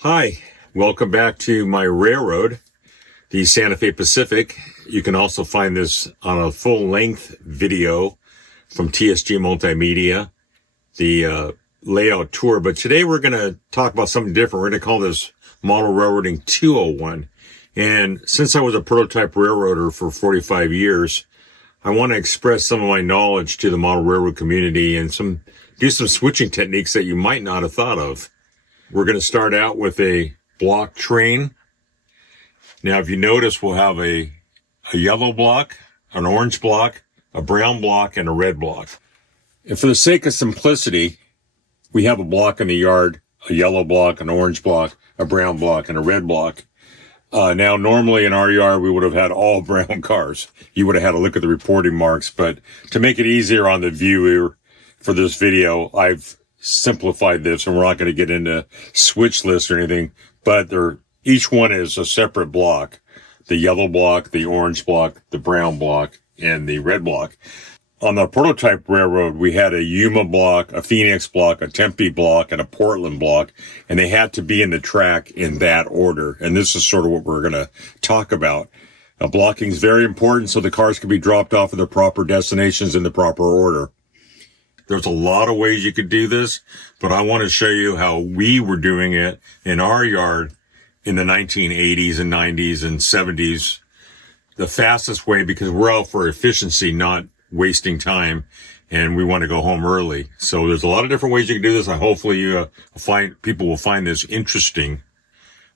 Hi, welcome back to my railroad, the Santa Fe Pacific. You can also find this on a full-length video from TSG Multimedia, the layout tour. But today we're going to talk about something different. We're going to call this Model Railroading 201. And since I was a prototype railroader for 45 years, I want to express some of my knowledge to the model railroad community and do some switching techniques that you might not have thought of. We're going to start out with a block train. Now, if you notice, we'll have a yellow block, an orange block, a brown block, and a red block. And for the sake of simplicity, we have a block in the yard, a yellow block, an orange block, a brown block, and a red block. Now, normally in our yard, we would have had all brown cars. You would have had a look at the reporting marks, but to make it easier on the viewer for this video, I've simplified this, and we're not going to get into switch lists or anything, but each one is a separate block. The yellow block, the orange block, the brown block, and the red block. On the prototype railroad, we had a Yuma block, a Phoenix block, a Tempe block, and a Portland block, and they had to be in the track in that order. And this is sort of what we're going to talk about. Blocking is very important so the cars can be dropped off at their proper destinations in the proper order. There's a lot of ways you could do this, but I want to show you how we were doing it in our yard in the 1980s and 90s and 70s. The fastest way, because we're out for efficiency, not wasting time, and we want to go home early. So there's a lot of different ways you can do this. Hopefully people will find this interesting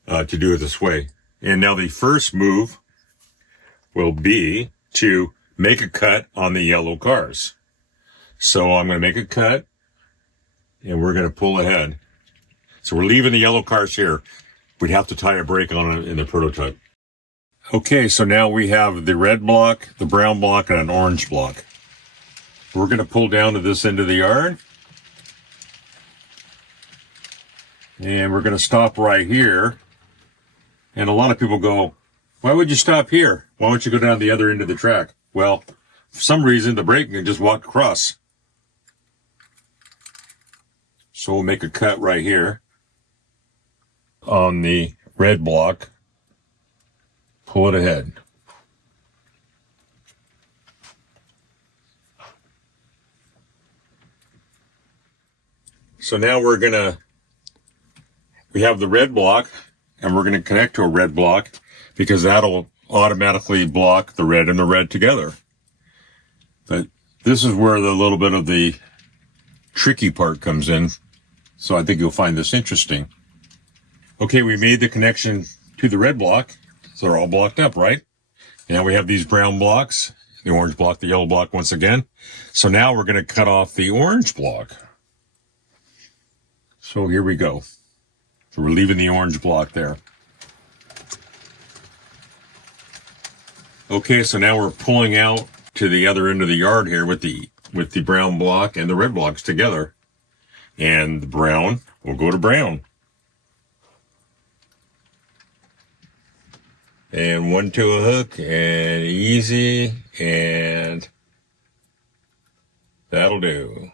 to do it this way. And now the first move will be to make a cut on the yellow cars. So I'm going to make a cut, and we're going to pull ahead. So we're leaving the yellow cars here. We'd have to tie a brake on it in the prototype. Okay, so now we have the red block, the brown block, and an orange block. We're going to pull down to this end of the yard. And we're going to stop right here. And a lot of people go, why would you stop here? Why don't you go down the other end of the track? Well, for some reason, the brake can just walk across. So we'll make a cut right here on the red block. Pull it ahead. So now we have the red block, and we're going to connect to a red block because that'll automatically block the red and the red together. But this is where the little bit of the tricky part comes in. So I think you'll find this interesting. Okay, we made the connection to the red block. So they're all blocked up, right? Now we have these brown blocks, the orange block, the yellow block once again. So now we're going to cut off the orange block. So here we go. So we're leaving the orange block there. Okay, so now we're pulling out to the other end of the yard here with the brown block and the red blocks together. And the brown will go to brown. And one to a hook, and easy, and that'll do.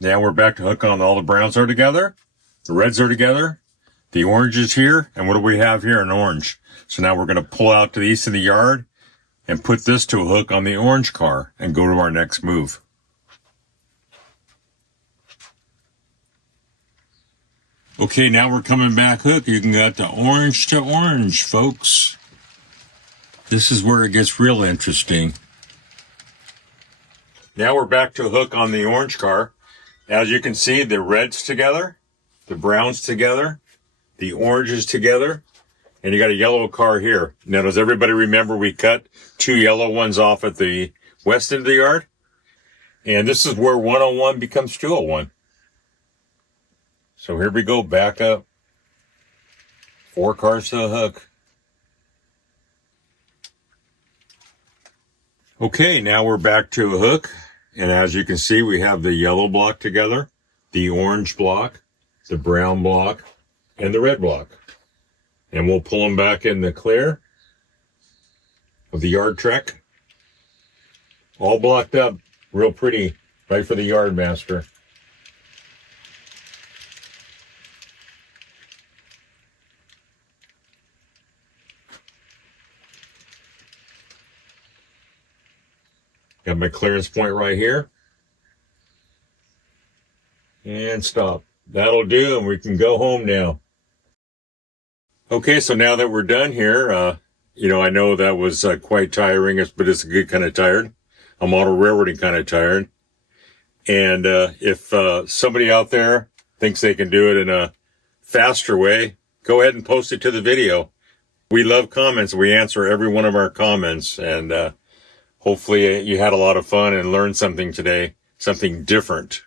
Now we're back to hook on. All the browns are together, the reds are together, the orange is here, and what do we have here? An orange. So now we're going to pull out to the east of the yard and put this to a hook on the orange car and go to our next move. Okay, now we're coming back hook. You can go to orange, folks. This is where it gets real interesting. Now we're back to hook on the orange car. As you can see, the reds together, the browns together, the oranges together, and you got a yellow car here. Now, does everybody remember we cut two yellow ones off at the west end of the yard? And this is where 101 becomes 201. So here we go, back up. 4 cars to the hook. Okay, now we're back to a hook. And as you can see, we have the yellow block together, the orange block, the brown block, and the red block. And we'll pull them back in the clear of the yard trek. All blocked up, real pretty, right for the yard master. Got my clearance point right here. And stop. That'll do, and we can go home now. Okay, so now that we're done here, I know that was quite tiring, but it's a good kind of tired. I'm auto railroading kind of tired. And if somebody out there thinks they can do it in a faster way, go ahead and post it to the video. We love comments. We answer every one of our comments. And hopefully you had a lot of fun and learned something today, something different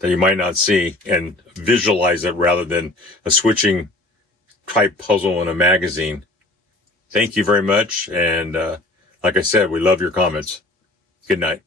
that you might not see, and visualize it rather than a switching type puzzle in a magazine. Thank you very much. And like I said, we love your comments. Good night.